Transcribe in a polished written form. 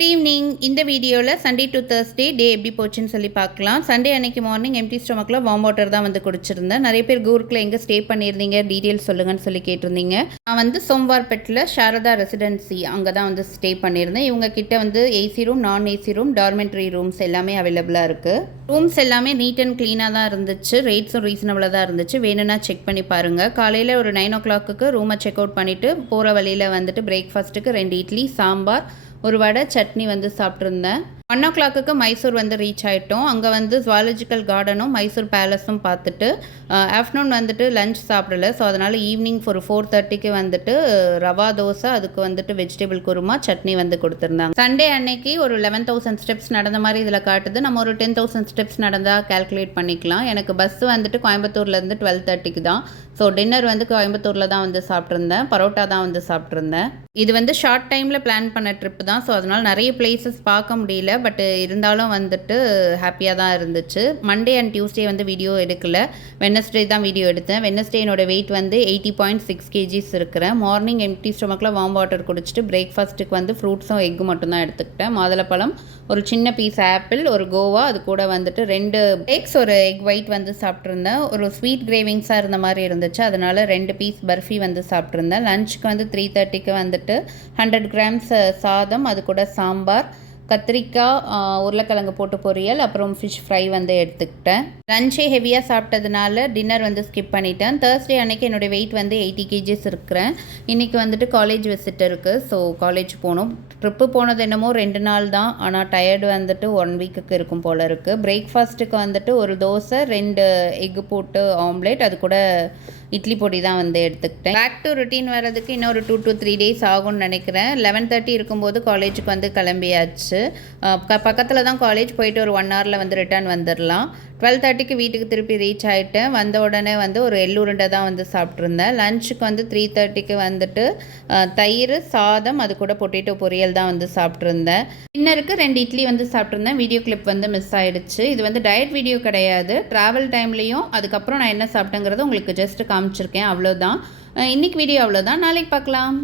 Good evening. இந்த வீடியோவில் Sunday to Thursday டே எப்படி போச்சுன்னு சொல்லி பார்க்கலாம். சண்டே அன்னைக்கு மார்னிங் எம்டி ஸ்டொமக்கில் வார்ம் வாட்டர் தான் வந்து குடிச்சிருந்தேன். நிறைய பேர் கூர்க்கில் எங்கே ஸ்டே பண்ணியிருந்தீங்க, டீட்டெயில்ஸ் சொல்லுங்கன்னு சொல்லி கேட்டிருந்தீங்க. நான் வந்து சோம்வார்பேட்டில் சாரதா ரெசிடென்சி அங்கே தான் வந்து ஸ்டே பண்ணியிருந்தேன். இவங்க கிட்ட வந்து ஏசி ரூம், நான் ஏசி ரூம், டார்மெண்ட்ரி ரூம்ஸ் எல்லாமே அவைலபிளாக இருக்குது. ரூம்ஸ் எல்லாமே நீட் அண்ட் க்ளீனாக தான் இருந்துச்சு. ரேட்ஸும் ரீசனபிளாக தான் இருந்துச்சு. வேணும்னா செக் பண்ணி பாருங்கள். காலையில் ஒரு 9 o'clock ரூமை செக் அவுட் பண்ணிவிட்டு போகிற வழியில் வந்துட்டு பிரேக்ஃபாஸ்ட்டுக்கு 2 இட்லி, சாம்பார், ஒரு வடை, சட்னி வந்து சாப்பிட்ருந்தேன். 1 o'clock மைசூர் வந்து ரீச் ஆகிட்டோம். அங்கே வந்து ஜுவாலஜிக்கல் கார்டனும் மைசூர் பேலஸும் பார்த்துட்டு ஆஃப்டர்நூன் வந்துட்டு லஞ்ச் சாப்பிடல. ஸோ அதனால் ஈவினிங் ஒரு 4:30 வந்துட்டு ரவா தோசை, அதுக்கு வந்துட்டு வெஜிடபிள் குருமா, சட்னி வந்து கொடுத்துருந்தாங்க. சண்டே அன்னைக்கு ஒரு 11,000 ஸ்டெப்ஸ் நடந்த மாதிரி இதில் காட்டுது. நம்ம ஒரு 10,000 ஸ்டெப்ஸ் நடந்தால் கேல்குலேட் பண்ணிக்கலாம். எனக்கு பஸ்ஸு வந்துட்டு கோயம்புத்தூர்லேருந்து 12:30 தான். ஸோ டின்னர் வந்து கோயம்புத்தூரில் தான் வந்து சாப்பிட்ருந்தேன். பரோட்டா தான் வந்து சாப்பிட்ருந்தேன். இது வந்து ஷார்ட் டைமில் பிளான் பண்ண ட்ரிப் தான். ஸோ அதனால் நிறைய பிளேசஸ் பார்க்க முடியல. பட் இருந்தாலும் வந்துட்டு ஹாப்பியாக தான் இருந்துச்சு. மண்டே அண்ட் டியூஸ்டே வந்து வீடியோ எடுக்கல. வெட்னஸ்டே தான் வீடியோ எடுத்தேன். வெட்னஸ்டே என்னோட வெயிட் வந்து 80.6 kgs இருக்கிறேன். மார்னிங் எம்டி ஸ்டொமக்கில் வார்ம் வாட்டர் குடிச்சிட்டு பிரேக்ஃபாஸ்ட்டுக்கு வந்து ஃப்ரூட்ஸும் எக்கு மட்டும் தான் எடுத்துக்கிட்டேன். மாதுளப்பழம், ஒரு சின்ன பீஸ் ஆப்பிள், ஒரு கோவா, அது கூட வந்துட்டு 2 எக்ஸ், ஒரு எக் ஒயிட் வந்து சாப்பிட்ருந்தேன். ஒரு ஸ்வீட் கிரேவிங்ஸாக இருந்த மாதிரி இருந்துச்சு. அதனால் 2 பீஸ் பர்ஃபி வந்து சாப்பிட்ருந்தேன். லஞ்சுக்கு வந்து 3:30 வந்துட்டு 100 grams சாதம், அது கூட சாம்பார், கத்திரிக்காய், உருளைக்கிழங்கு போட்டு பொரியல், அப்புறம் ஃபிஷ் ஃப்ரை வந்து எடுத்துக்கிட்டேன். லஞ்சே ஹெவியாக சாப்பிட்டதுனால டின்னர் வந்து ஸ்கிப் பண்ணிட்டேன். Thursday அன்னைக்கு என்னுடைய வெயிட் வந்து 80 kgs இருக்கிறேன். இன்றைக்கி வந்துட்டு காலேஜ் விசிட் இருக்குது. ஸோ காலேஜ் போகணும். ட்ரிப்பு போனது என்னமோ 2 நாள் தான். ஆனால் டயர்டு வந்துட்டு 1 வீக்குக்கு இருக்கும் போல் இருக்குது. பிரேக்ஃபாஸ்ட்டுக்கு வந்துட்டு ஒரு தோசை, 2 எக்கு போட்டு ஆம்லேட், அது கூட இட்லி பொடி தான் வந்து எடுத்துக்கிட்டேன். பேக் டு ருட்டீன் வர்றதுக்கு இன்னொரு 2 to 3 days ஆகும்னு நினைக்கிறேன். 11:30 இருக்கும்போது காலேஜுக்கு வந்து கிளம்பியாச்சு. பக்கத்தில் தான் காலேஜ், போயிட்டு ஒரு 1 hourல வந்து ரிட்டர்ன் வந்துடலாம். 12:30 வீட்டுக்கு திருப்பி ரீச் ஆகிட்டேன். வந்த உடனே வந்து ஒரு எள்ளுருண்டை தான் வந்து சாப்பிட்ருந்தேன். லஞ்சுக்கு வந்து 3:30 வந்துட்டு தயிர், சாதம், அது கூட பொட்டேட்டோ பொரியல் தான் வந்து சாப்பிட்ருந்தேன். டின்னருக்கு 2 இட்லி வந்து சாப்பிட்ருந்தேன். வீடியோ கிளிப் வந்து மிஸ் ஆகிடுச்சு. இது வந்து டயட் வீடியோ கிடையாது. ட்ராவல் டைம்லேயும் அதுக்கப்புறம் நான் என்ன சாப்பிட்டேங்கிறத உங்களுக்கு ஜஸ்ட் காமிச்சிருக்கேன். அவ்வளோதான். இன்றைக்கி வீடியோ அவ்வளோதான். நாளைக்கு பார்க்கலாம்.